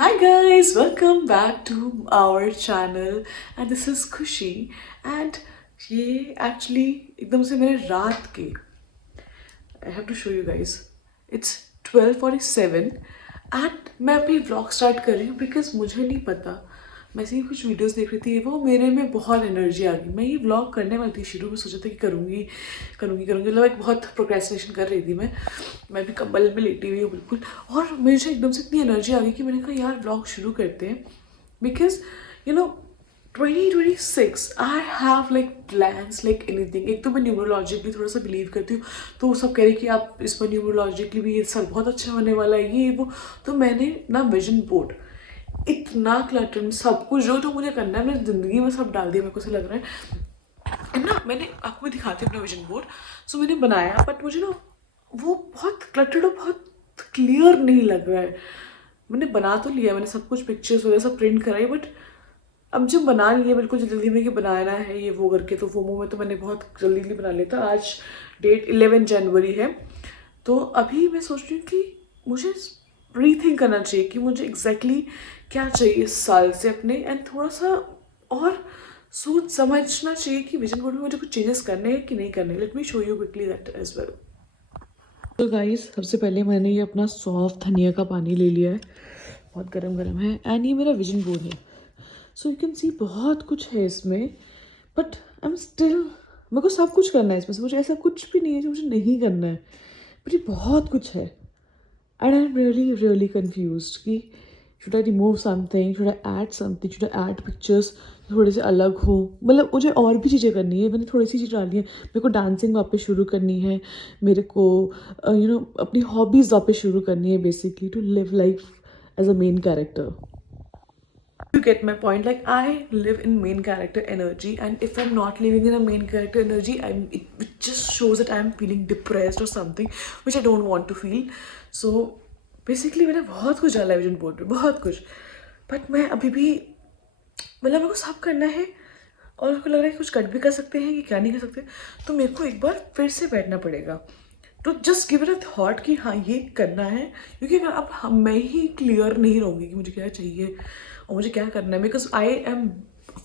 Hi guys, welcome back to our channel and this is खुशी and ये actually एकदम से मेरे रात के I have to show you guys. It's 12:47 and मैं अभी vlog start कर रही हूँ because मुझे नहीं पता मैं ऐसे ही कुछ वीडियोस देख रही थी वो मेरे में बहुत एनर्जी आ गई मैं ये व्लॉग करने वाली थी शुरू में सोचा था कि करूँगी करूँगी करूँगी मतलब एक बहुत प्रोक्रेस्टिनेशन कर रही थी मैं भी कंबल में लेटी हुई हूँ बिल्कुल और मुझे एकदम से इतनी एनर्जी आ गई कि मैंने कहा यार व्लॉग शुरू करते हैं because you know 2026 I have like plans like anything एक तो मैं न्यूमरोलॉजिकली थोड़ा सा बिलीव करती हूँ तो वो सब कह रही कि आप इस पर न्यूमरोलॉजिकली भी ये साल बहुत अच्छा होने वाला है ये वो तो मैंने ना विजन बोर्ड इतना क्लटर सब कुछ जो जो मुझे करना है मैंने ज़िंदगी में सब डाल दिया मेरे को ऐसा लग रहा है ना मैंने आपको भी दिखाती हूँ अपना विजन बोर्ड सो मैंने बनाया बट मुझे ना वो बहुत क्लटर्ड और बहुत क्लियर नहीं लग रहा है मैंने बना तो लिया मैंने सब कुछ पिक्चर्स वगैरह सब प्रिंट कराई बट अब जब बना लिया बिल्कुल जल्दी में कि बनाना है ये वो करके तो वो में तो मैंने बहुत जल्दी बना लिया था आज डेट 11 जनवरी है तो अभी मैं सोच रही हूँ कि मुझे रीथिंक करना चाहिए कि मुझे एग्जैक्टली क्या चाहिए इस साल से अपने एंड थोड़ा सा और सोच समझना चाहिए कि विजन बोर्ड में मुझे कुछ चेंजेस करने हैं कि नहीं करने let me show you quickly that as well तो गाइस सबसे पहले मैंने ये अपना सॉफ्ट धनिया का पानी ले लिया है बहुत गर्म गर्म है एंड ये मेरा विजन बोर्ड है सो यू कैन सी बहुत कुछ है इसमें बट आई एम स्टिल मेरे को सब कुछ करना है इसमें से मुझे ऐसा कुछ भी नहीं है जो मुझे नहीं करना है बट ये बहुत कुछ है and I am really confuse कि should I remove something should I add something should I add pictures थोड़े से अलग हो मतलब मुझे और भी चीज़ें करनी है मैंने थोड़ी सी चीज़ डाली है मेरे को डांसिंग वापस शुरू करनी है मेरे को अपनी हॉबीज़ वापस शुरू करनी है basically to live life as a main character You get my point. Like I live in main character energy, and if I'm not living in a main character energy, it just shows that I'm feeling depressed or something, which I don't want to feel. So basically मैंने बहुत कुछ डाला है vision board पे बहुत कुछ but मैं अभी भी मतलब मेरे को सब करना है और मेरे को लग रहा है कि कुछ कट भी कर सकते हैं कि क्या नहीं कर सकते तो मेरे को एक बार फिर से बैठना पड़ेगा तो just give it a thought कि हाँ ये करना है क्योंकि अगर अब मैं ही क्लियर नहीं रहूँगी कि मुझे क्या चाहिए और मुझे क्या करना है because I am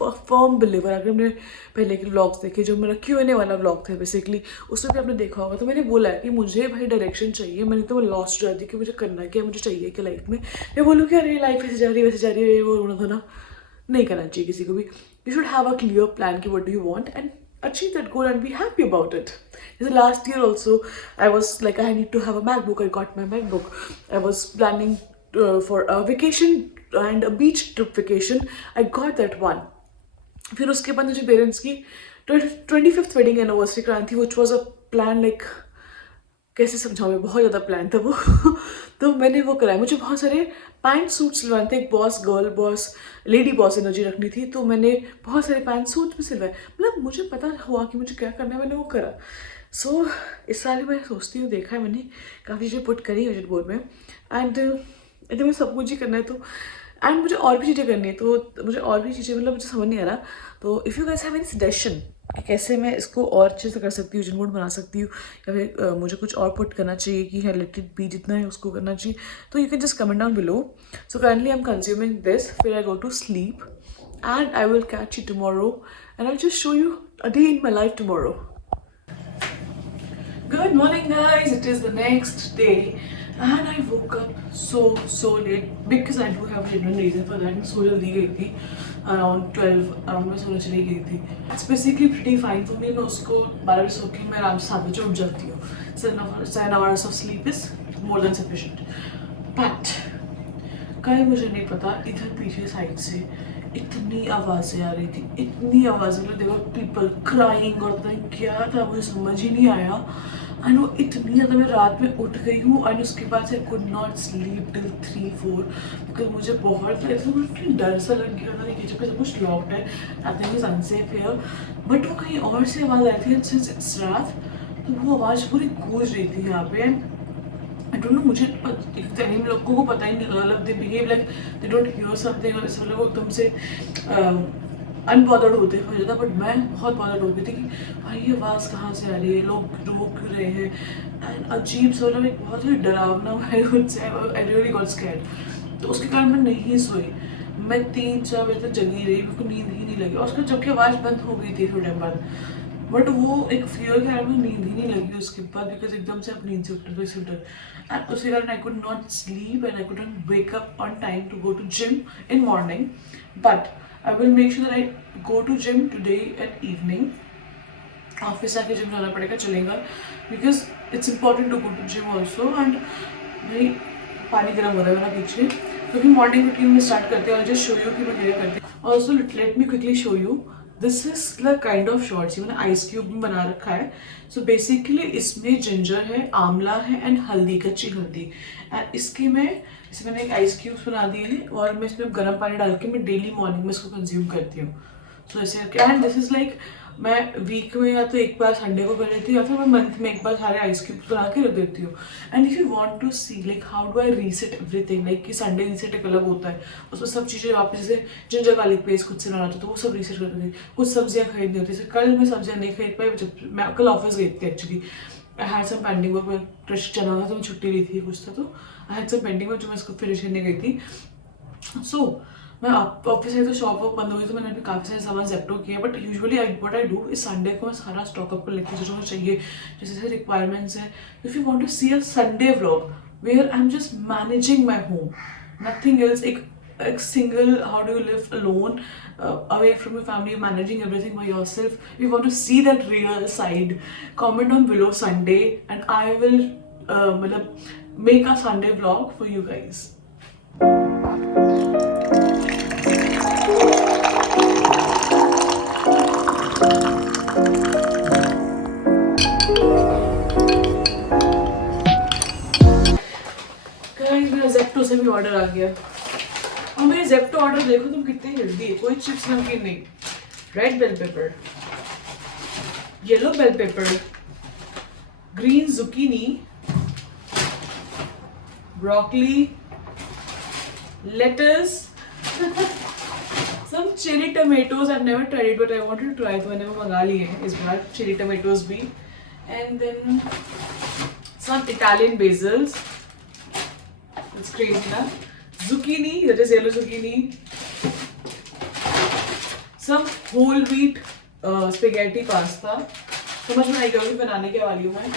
firm believer अगर हमने पहले के व्लॉग्स देखे जो मेरा Q&A वाला व्लॉग था बेसिकली उसमें भी आपने देखा होगा तो मैंने बोला है कि मुझे भाई डायरेक्शन चाहिए मैंने तो मैं लॉस्ट हो जाती कि मुझे करना क्या मुझे चाहिए कि लाइफ में मैं बोलूँ कि अरे लाइफ ऐसे जा रही है वैसे जा रही है वो रोना धोना नहीं करना चाहिए किसी को भी you should have a clear plan कि what do you want and achieve that goal and be happy about it. The last year also, I was like, I need to have a MacBook. I got my MacBook. I was planning for a vacation and a beach trip vacation. I got that one. फिर उसके बाद मुझे parents की 25th wedding anniversary करानी थी which was a plan like कैसे समझाऊँ मैं बहुत ज़्यादा प्लान था वो तो मैंने वो कराया मुझे बहुत सारे पैंट सूट सिलवाने थे एक boss girl boss lady boss energy रखनी थी तो मैंने बहुत सारे पैंट सूट भी सिलवाए मतलब मुझे पता हुआ कि मुझे क्या करना है मैंने वो करा सो इस साल मैं सोचती हूँ देखा है मैंने काफ़ी चीज़ें पुट करी विजन बोर्ड में एंड यदि मुझे सब कुछ ही करना है तो एंड मुझे और भी चीज़ें करनी है तो मुझे और भी चीज़ें मतलब मुझे समझ नहीं आ रहा तो if you guys have any suggestion कि कैसे मैं इसको और अच्छे से कर सकती हूँ विजन बोर्ड बना सकती हूँ या फिर मुझे कुछ और पुट करना चाहिए कि हाँ लेट इट बी जितना है उसको करना चाहिए तो you can just comment down below so currently I am consuming this फिर I go to sleep and I will catch you tomorrow and I just show you a day in my life tomorrow Good morning guys, it is the next day and I woke up so late because I do have a genuine reason for that. मैं सो जल्दी गई थी around 12 around मैं सोने चली गई थी. It's basically pretty fine for me. मैं उसको 12 बजे सो के मैं आराम से 7 बजे उठ जाती हूँ. 7 hours of sleep is more than sufficient. But कल मुझे नहीं पता इधर पीछे साइड से इतनी आवाज़ें आ रही थी इतनी आवाज़ें मतलब देखो पीपल क्राइंग और पता नहीं क्या था मुझे समझ ही नहीं आया एंड वो इतनी ज़्यादा मैं रात में उठ गई हूँ एंड उसके बाद से could not sleep till 3-4 because मुझे बहुत मुझे डर सा लग गया था कि जब सब कुछ लॉक्ड है nothing is unsafe here but वो कहीं और से आवाज़ आई थी सिंस इट्स रात तो वो आवाज़ पूरी गूंज रही थी यहाँ पे आई डोंट नो मुझे इन लोगों को पता ही नहीं लगा they behave like they don't hear something और सब लोग एकदम से अनबॉदर्ड होते हो जाता बट मैं बहुत बॉदर्ड हो गई थी कि भाई ये आवाज़ कहाँ से आ रही है लोग रोक क्यों रहे हैं एंड अजीब सा मतलब एक बहुत ही डरावना है आई रियली गॉट स्कैर्ड तो उसके कारण मैं नहीं सोई। मैं 3-4 बजे तक जगी रही, मेरे को नींद ही नहीं लगी। और उसका जबकि आवाज़ बंद हो गई थी थोड़े टाइम बाद, बट वो एक फियर के कारण मुझे नींद ही नहीं लगी उसके बाद, बिकॉज एकदम से आप नींद से उठे एंड उसके कारण I could not sleep and I couldn't wake up on time to go to gym in morning. But I will make sure that I go to gym today at evening. Office आके gym जाना पड़ेगा, चलेगा, because it's important to go to gym also. And भाई पानी गर्म हो रहा है मेरा पीछे, क्योंकि मॉर्निंग रूटीन में स्टार्ट करते हैं। जस्ट शो यू कि मैं क्या करती हूँ। Also let me quickly show you, this is the kind of shorts, मैंने आइस क्यूब में बना रखा है। सो बेसिकली इसमें जिंजर है, आंवला है एंड हल्दी, कच्ची हल्दी। एंड इसमें मैंने एक आइस क्यूब्स बना दिए हैं और मैं इसमें गर्म पानी डाल के मैं डेली मॉर्निंग में इसको कंज्यूम करती हूँ। सो ऐसे करके, एंड दिस इज लाइक मैं वीक में या तो एक बार संडे को कर लेती हूँ या फिर मैं मंथ में एक बार सारे आइस क्यूब्स बना के रख देती हूँ। And if you want to see like how do I reset everything, like कि संडे रीसेट एक अलग होता है, उसमें सब चीज़ें वापस, जैसे जिंजर गार्लिक पेस्ट खुद से बनाना होता है तो वो सब रीसेट कर देती थी। कुछ सब्जियाँ खरीदनी होती है, कल मैं सब्जियाँ नहीं खरीद पाई, जब मैं कल ऑफिस गई थी actually. I had some pending work, मैं क्रश चला था तो मैं छुट्टी ली थी कुछ था, तो I had some pending work जो मैं इसको फिनिश करने गई थी। सो मैं ऑफिस है तो शॉप वॉप बंद हो गई, तो मैंने अभी काफ़ी सारे सामान जेप्टो किया। But usually what I do इस संडे को मैं सारा स्टॉक अप कर लेती हूँ जो मुझे चाहिए, जैसे जैसे रिक्वायरमेंट्स है। If you want to see a Sunday vlog where I am just managing my home, nothing else, एक single how do you live alone away from your family, managing everything by yourself. If you want to see that real side, comment on below Sunday and I will make a Sunday vlog for you guys. मेरा Zepto से भी order आ गया और मेरे Zepto order देखो तुम कितनी healthy है, कोई चिप्स नमकीन नहीं। Red bell pepper, yellow bell pepper, green zucchini, broccoli, lettuce, some chili tomatoes. I've never tried it but I wanted to try, तो मैंने वो मंगा लिए हैं इस बार chili tomatoes भी, and then some Italian basils. It's crazy ना, zucchini, that is yellow zucchini, some whole wheat spaghetti pasta, समझ में आई होगी बनाने के वाली हूँ मैं,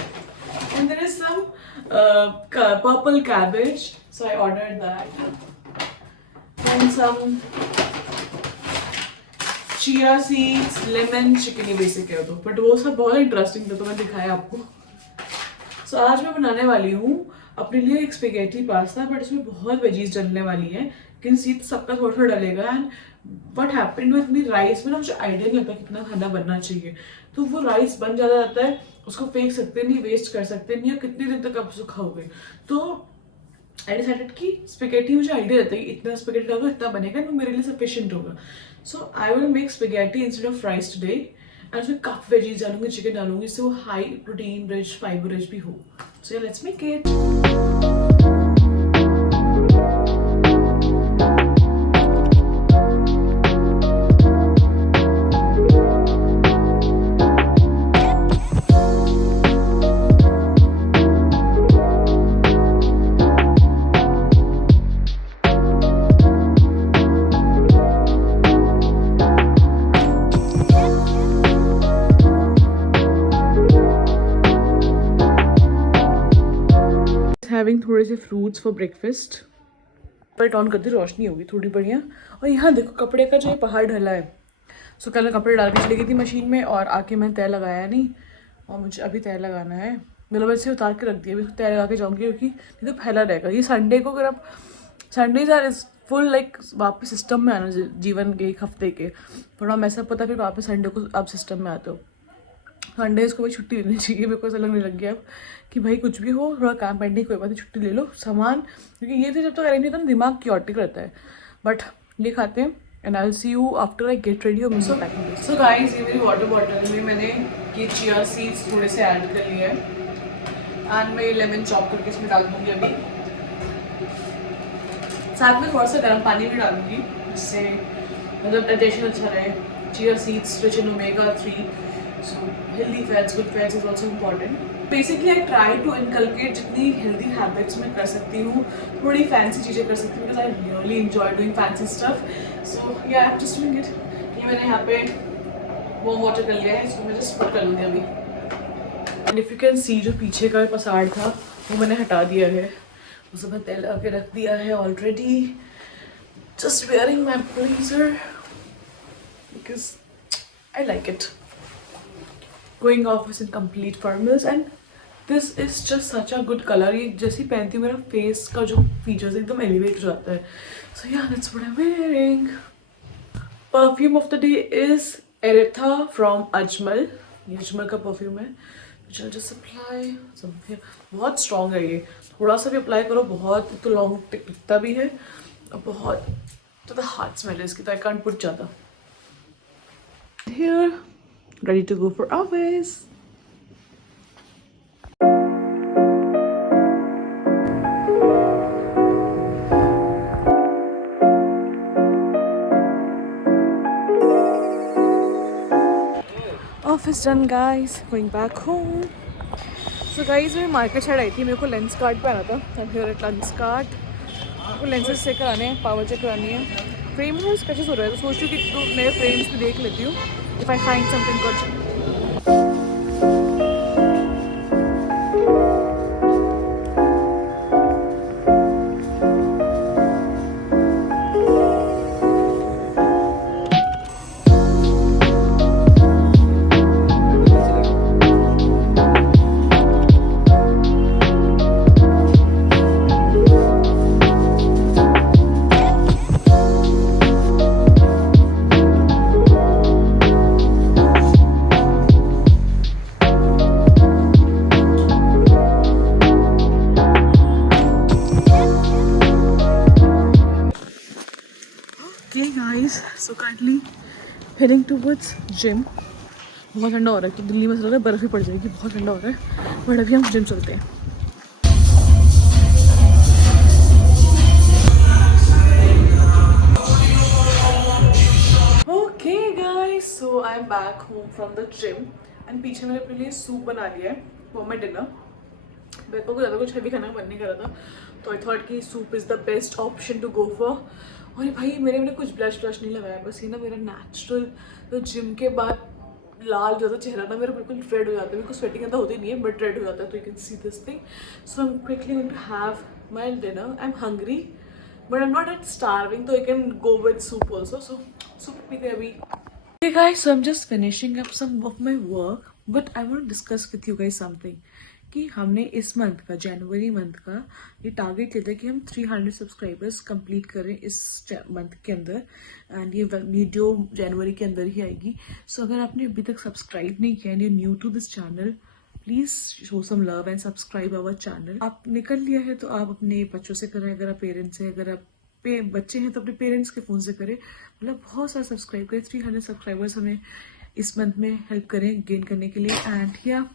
and there is some purple cabbage, so I ordered that, and some chia seeds, lemon, chicken, ये basic है तो, but वो सब बहुत इंटरेस्टिंग था तो मैं दिखाया आपको। So आज मैं बनाने वाली हूँ अपने लिए एक स्पेगेटी पास्ता, बट इसमें बहुत वेजीज डलने वाली है, लेकिन सीध सबका थोड़ा थोड़ा डलेगा। And what happened with me, rice में ना मुझे आइडिया नहीं लगता कितना खाना बनना चाहिए, तो वो राइस बन ज़्यादा जाता है, उसको फेंक सकते नहीं, वेस्ट कर सकते नहीं, और कितने दिन तक आप उसको खाओगे। तो आई डिसाइडेड कि स्पेगेटी, मुझे आइडिया रहता है कि इतना स्पेगेटी डालो इतना बनेगा, तो मेरे लिए सफिशिएंट होगा। So I will make spaghetti instead of rice today, and उसमें काफ़ी वेजीज डालूंगी, चिकन डालूंगी, इससे वो high protein rich, fibre rich भी हो। So let's make it. Having थोड़े से fruits for breakfast. Light on कर दी, रोशनी होगी थोड़ी बढ़िया। और यहाँ देखो कपड़े का जो ये पहाड़ ढला है। सो कल मैं कपड़े डाल के चली गई थी मशीन में और आके मैंने तय लगाया नहीं, और मुझे अभी तय लगाना है। मतलब वैसे उतार के रख दिया, अभी तय लगा के जाऊँगी क्योंकि नहीं तो फैला रहेगा। ये संडे को अगर आप, Sundays are is full like वापस सिस्टम में आना जीवन के एक हफ्ते के, थोड़ा मैसअप पता फिर वापस संडे को आप सिस्टम में आते हो। संडेज को भाई छुट्टी लेनी चाहिए, मेरे को ऐसा लगने लग गया अब कि भाई कुछ भी हो, थोड़ा काम पेंडिंग कोई बात नहीं, छुट्टी ले लो सामान, क्योंकि ये फिर जब तक अरेंज नहीं होता ना दिमाग क्योटिक रहता है। बट ये खाते हैं and I will see you after I get ready और सो पैकिंग। सो गाइस, ये मेरी वाटर बॉटल में मैंने ये चिया सीड्स थोड़े से ऐड कर लिए हैं एंड मैं लेमन चॉप करके इसमें डाल दूँगी अभी। साथ में थोड़ा सा गर्म पानी भी डालूंगी, जिससे मतलब डाइजेशन अच्छा रहे। Chia seeds rich in omega 3, So healthy fats, good fats is also important. Basically I try to inculcate जितनी healthy habits मैं कर सकती हूँ, थोड़ी fancy चीज़ें कर सकती हूँ because I really enjoy doing fancy stuff. So yeah, I'm just doing it. ये मैंने यहाँ पे warm water कर लिया है, इसको मैं just put कर लूँगी अभी. And if you can see जो पीछे का पसाड़ था वो मैंने हटा दिया है, उसे मैं तेल लगा के रख दिया है already. Just wearing my blazer because I like it. Going office in complete formals and this is just such a good color. ये जैसे ही पहनती हूँ मेरा face का जो features एकदम elevate हो जाता है. So yeah, that's what I'm wearing. Perfume of the day is Eretha from Ajmal. ये अजमल का perfume है. Which I'll just apply some here. बहुत strong है ये. थोड़ा सा भी apply करो, बहुत तो long टिकता भी है और बहुत तो the hot smell है इसकी, तो I can't put ज़्यादा. Here, ready to go for office. Office done guys, going back home. So guys मैं मार्केट साइड आई थी, मेरे को लेंस कार्ड पे आना था. I'm here at lens card. मेरे को लेंसेज चेक कराने हैं, पावर चेक करानी है. फ्रेम में स्क्रैचेस हो रहा है तो सोच रही हूँ कि तो नए फ्रेम्स भी देख लेती हूँ if I find something good. Okay guys, so currently heading towards gym. बहुत ठंडा हो रहा है, तो दिल्ली में चल रहा है बर्फ़ ही पड़ जाएगी, बहुत ठंडा हो रहा है. बट अभी हम जिम चलते हैं. Okay guys, so I'm back home from the gym and पीछे मैंने अपने लिए सूप बना लिया है फॉर माई डिनर. मेरे को ज़्यादा कुछ हैवी खाना मन नहीं कर रहा था, तो आई थॉट कि soup is the best option to go for. और भाई मैंने कुछ ब्लश नहीं लगाया, बस ये ना मेरा नेचुरल, तो जिम के बाद लाल ज़्यादा चेहरा ना मेरा बिल्कुल रेड हो जाता है. मेरे को स्वेटिंग ऐसा होती नहीं है बट रेड हो जाता है, तो you can see this thing. So I am quickly going to have my dinner. I am hungry but I am not at starving, तो I can go with soup also. So soup पीते अभी. Hey guys, so I'm just finishing up some of my work, but I want to discuss with you guys something. कि हमने इस month का, जनवरी month का ये target लेता है कि हम 300 सब्सक्राइबर्स कंप्लीट करें इस मंथ के अंदर. एंड ये वीडियो जनवरी के अंदर ही आएगी. सो अगर आपने अभी तक सब्सक्राइब नहीं किया and you new to this channel, please show some love and subscribe our channel. आपने कर लिया है तो आप अपने बच्चों से करें, अगर आप पेरेंट्स हैं, अगर आप बच्चे हैं तो अपने पेरेंट्स के फोन से करें. मतलब बहुत सारा सब्सक्राइब करें. 300 सब्सक्राइबर्स हमें इस मंथ में हेल्प करें गेन करने के लिए. एंड या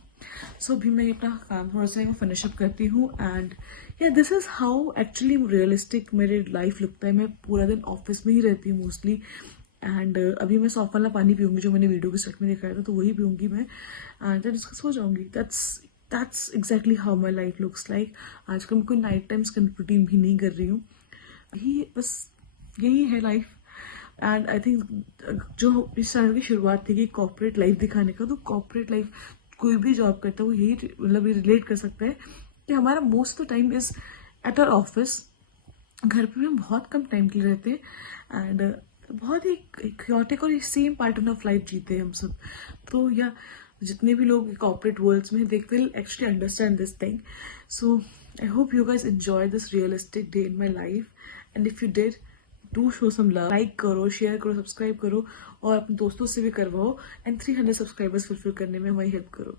सो अभी मैं अपना काम थोड़ा सा फिनिश अप करती हूँ. एंड या this is how actually realistic मेरे लाइफ लगता है. मैं पूरा दिन ऑफिस में ही रहती हूँ मोस्टली. एंड अभी मैं सॉफ्ट वाला पानी पीऊँगी जो मैंने वीडियो के स्टार्ट में दिखाया था, तो वही पीऊँगी मैं. एंड देन इसका सो जाऊँगी. That's exactly how my life looks like. आजकल मैं कोई नाइट टाइम स्किन रूटीन भी नहीं कर रही हूँ. बस यही है लाइफ. एंड आई थिंक जो इस चैनल की शुरुआत थी कि कॉर्पोरेट लाइफ दिखाने का, तो कॉर्पोरेट लाइफ कोई भी जॉब करता है वो यही मतलब रिलेट कर सकता है कि हमारा most of the time is at our office. घर पे हम बहुत कम टाइम के लिए रहते हैं एंड बहुत ही क्योटिक और सेम पैटर्न ऑफ लाइफ जीते हैं हम सब. तो या जितने भी लोग कॉर्पोरेट वर्ल्ड्स में, they will actually understand this thing. So I hope you guys enjoy this realistic day in my life. And if you did, do show some love. Like करो, शेयर करो, सब्सक्राइब करो और अपने दोस्तों से भी करवाओ. एंड 300 सब्सक्राइबर्स फुलफिल करने में हमारी हेल्प करो.